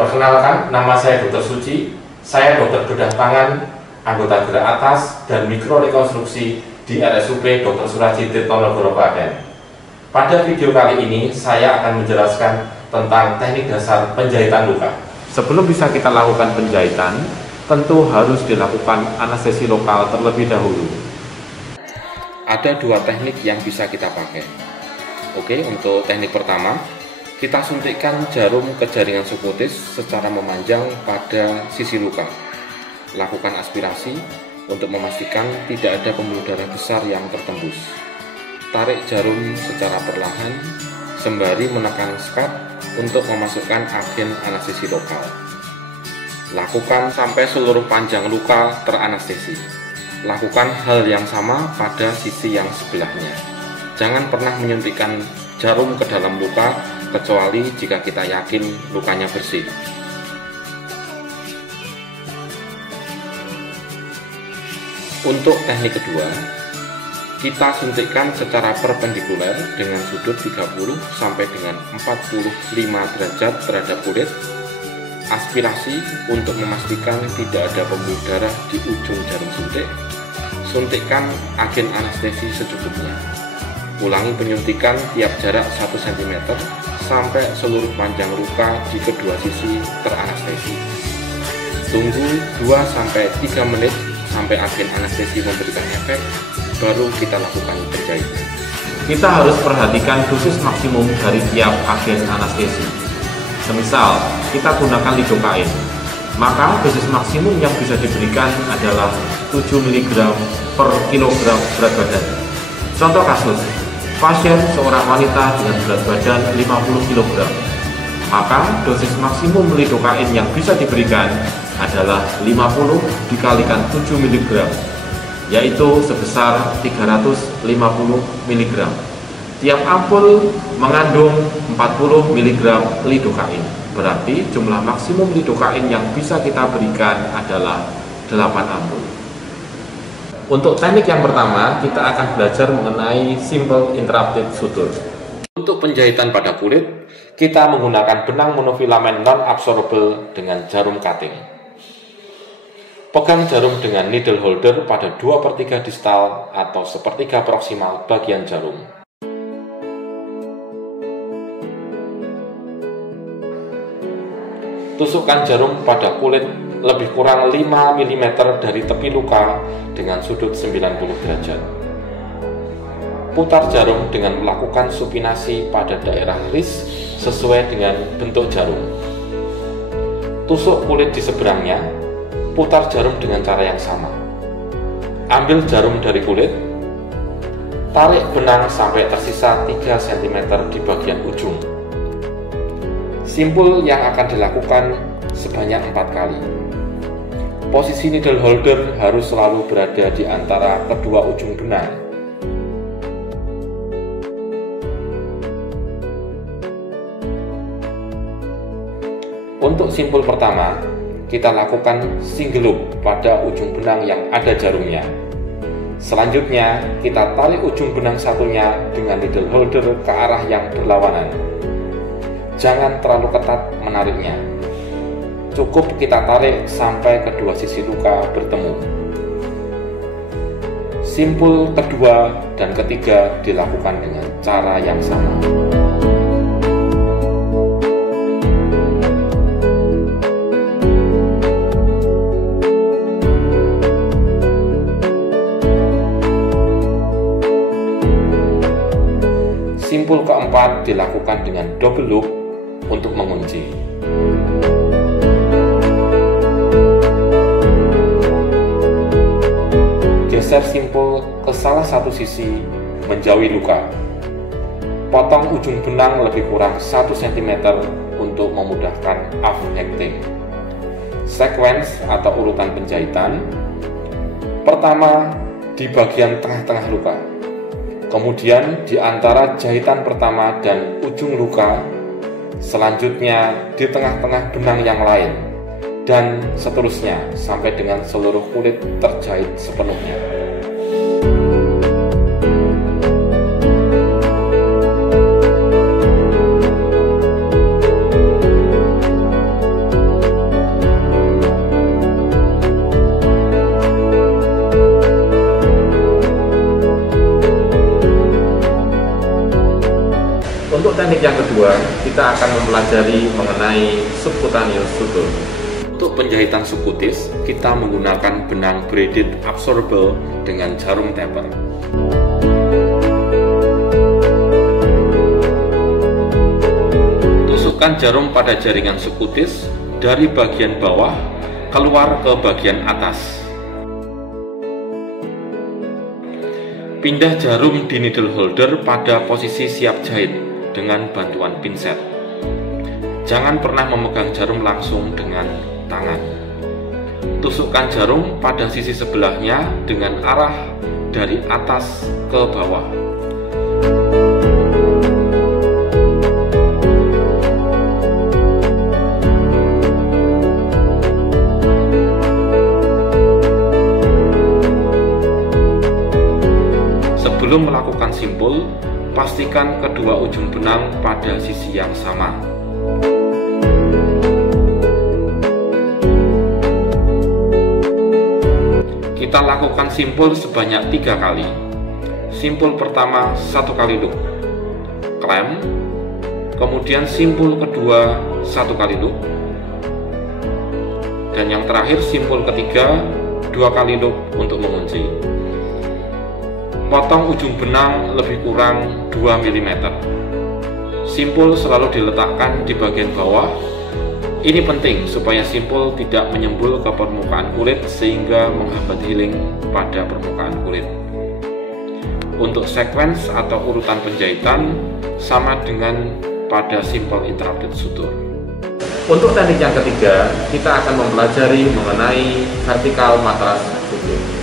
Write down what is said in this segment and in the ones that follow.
Perkenalkan, nama saya Dr. Suci. Saya dokter bedah tangan, anggota gerak atas dan mikro rekonstruksi di RSUP Dr. Suraji Tirtonegoro Klaten. Pada video kali ini, saya akan menjelaskan tentang teknik dasar penjahitan luka. Sebelum bisa kita lakukan penjahitan, tentu harus dilakukan anestesi lokal terlebih dahulu. Ada dua teknik yang bisa kita pakai. Oke, untuk teknik pertama, kita suntikkan jarum ke jaringan subkutis secara memanjang pada sisi luka. Lakukan aspirasi untuk memastikan tidak ada pembuluh darah besar yang tertembus. Tarik jarum secara perlahan sembari menekan skat untuk memasukkan agen anestesi lokal. Lakukan sampai seluruh panjang luka teranestesi. Lakukan hal yang sama pada sisi yang sebelahnya. Jangan pernah menyuntikkan jarum ke dalam luka kecuali jika kita yakin lukanya bersih. Untuk teknik kedua, kita suntikkan secara perpendikuler dengan sudut 30 sampai dengan 45 derajat terhadap kulit. Aspirasi untuk memastikan tidak ada pembuluh darah di ujung jarum suntik. Suntikkan agen anestesi secukupnya. Ulangi penyuntikan tiap jarak 1 cm sampai seluruh panjang luka di kedua sisi teranestesi. Tunggu 2-3 menit sampai agen anestesi memberikan efek, baru kita lakukan penjahitan. Kita harus perhatikan dosis maksimum dari tiap agen anestesi. Semisal kita gunakan lidokain, maka dosis maksimum yang bisa diberikan adalah 7 mg per kilogram berat badan. Contoh kasus, pasien seorang wanita dengan berat badan 50 kg, maka dosis maksimum lidokain yang bisa diberikan adalah 50 dikalikan 7 mg, yaitu sebesar 350 mg. Tiap ampul mengandung 40 mg lidokain, berarti jumlah maksimum lidokain yang bisa kita berikan adalah 8 ampul. Untuk teknik yang pertama, kita akan belajar mengenai simple interrupted suture. Untuk penjahitan pada kulit, kita menggunakan benang monofilamen non-absorbable dengan jarum cutting. Pegang jarum dengan needle holder pada 2/3 distal atau 1/3 proksimal bagian jarum. Tusukkan jarum pada kulit lebih kurang 5 mm dari tepi luka dengan sudut 90 derajat. Putar jarum dengan melakukan supinasi pada daerah wrist sesuai dengan bentuk jarum. Tusuk kulit di seberangnya, putar jarum dengan cara yang sama. Ambil jarum dari kulit, tarik benang sampai tersisa 3 cm di bagian ujung. Simpul yang akan dilakukan sebanyak 4 kali. Posisi needle holder harus selalu berada di antara kedua ujung benang. Untuk simpul pertama, kita lakukan single loop pada ujung benang yang ada jarumnya. Selanjutnya, kita tarik ujung benang satunya dengan needle holder ke arah yang berlawanan. Jangan terlalu ketat menariknya. Cukup kita tarik sampai kedua sisi luka bertemu. Simpul kedua dan ketiga dilakukan dengan cara yang sama. Simpul keempat dilakukan dengan double loop untuk mengunci. Geser simpul ke salah satu sisi menjauhi luka. Potong ujung benang lebih kurang 1 cm untuk memudahkan afhecting. Sequence atau urutan penjahitan. Pertama di bagian tengah-tengah luka. Kemudian di antara jahitan pertama dan ujung luka, selanjutnya di tengah-tengah benang yang lain, dan seterusnya sampai dengan seluruh kulit terjahit sepenuhnya. teknik yang kedua, kita akan mempelajari mengenai subcutaneous suture. Untuk penjahitan subkutis, kita menggunakan benang braided absorbable dengan jarum taper. Tusukkan jarum pada jaringan subkutis dari bagian bawah keluar ke bagian atas. Pindah jarum di needle holder pada posisi siap jahit dengan bantuan pinset. Jangan pernah memegang jarum langsung dengan tangan. Tusukkan jarum pada sisi sebelahnya dengan arah dari atas ke bawah. Sebelum melakukan simpul, pastikan kedua ujung benang pada sisi yang sama. Kita lakukan simpul sebanyak 3 kali. Simpul pertama 1 kali loop, klem, kemudian simpul kedua 1 kali loop, dan yang terakhir simpul ketiga 2 kali loop untuk mengunci. Potong ujung benang lebih kurang 2 mm. Simpul selalu diletakkan di bagian bawah. Ini penting supaya simpul tidak menyembul ke permukaan kulit sehingga menghambat healing pada permukaan kulit. Untuk sequence atau urutan penjahitan sama dengan pada simple interrupted suture. Untuk teknik yang ketiga, kita akan mempelajari mengenai vertical matras suture.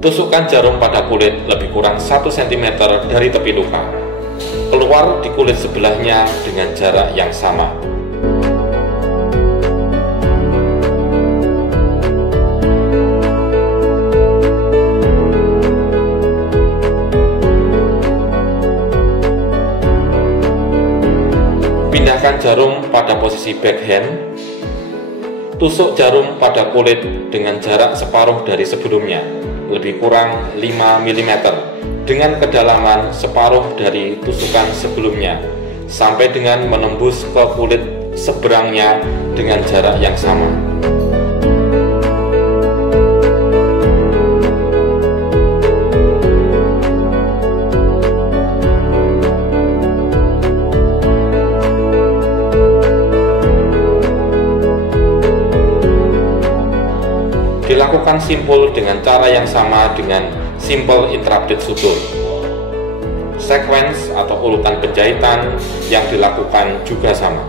Tusukkan jarum pada kulit lebih kurang 1 cm dari tepi luka. Keluar di kulit sebelahnya dengan jarak yang sama. Pindahkan jarum pada posisi backhand. Tusuk jarum pada kulit dengan jarak separuh dari sebelumnya, lebih kurang 5 mm, dengan kedalaman separuh dari tusukan sebelumnya, sampai dengan menembus ke kulit seberangnya dengan jarak yang sama. Dilakukan simpul dengan cara yang sama dengan simple interrupted suture. Sequence atau urutan penjahitan yang dilakukan juga sama.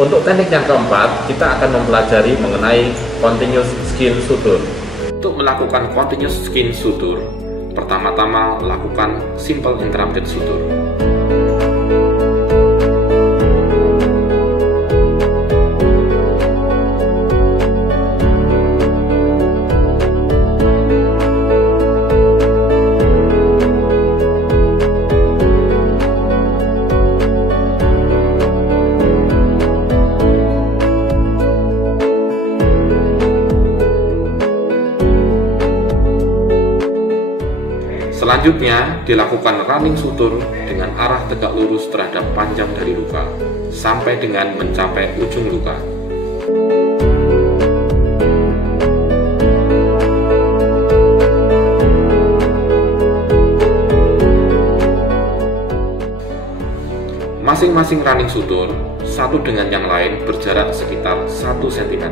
Untuk teknik yang keempat, kita akan mempelajari mengenai continuous skin suture. Untuk melakukan continuous skin suture, pertama-tama lakukan simple interrupted suture. Selanjutnya, dilakukan running suture dengan arah tegak lurus terhadap panjang dari luka, sampai dengan mencapai ujung luka. Masing-masing running suture, satu dengan yang lain berjarak sekitar 1 cm.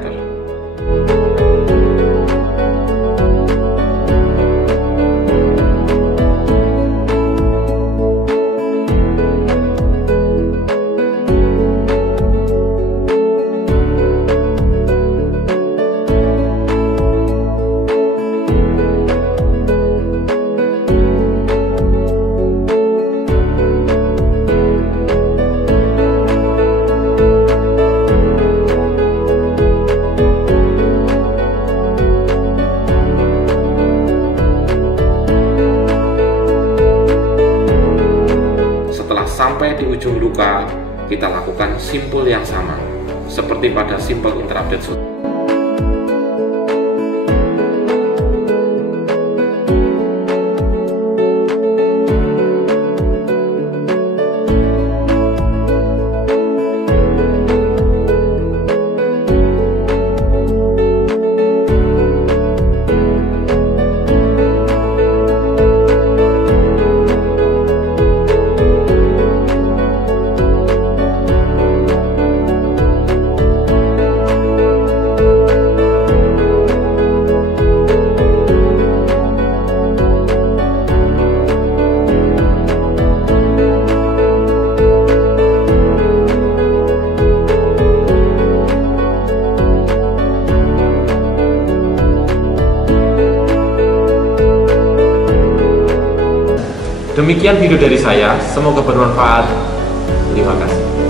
di ujung luka, kita lakukan simpul yang sama, seperti pada simpul intraabdet suture. Demikian video dari saya, semoga bermanfaat. Terima kasih.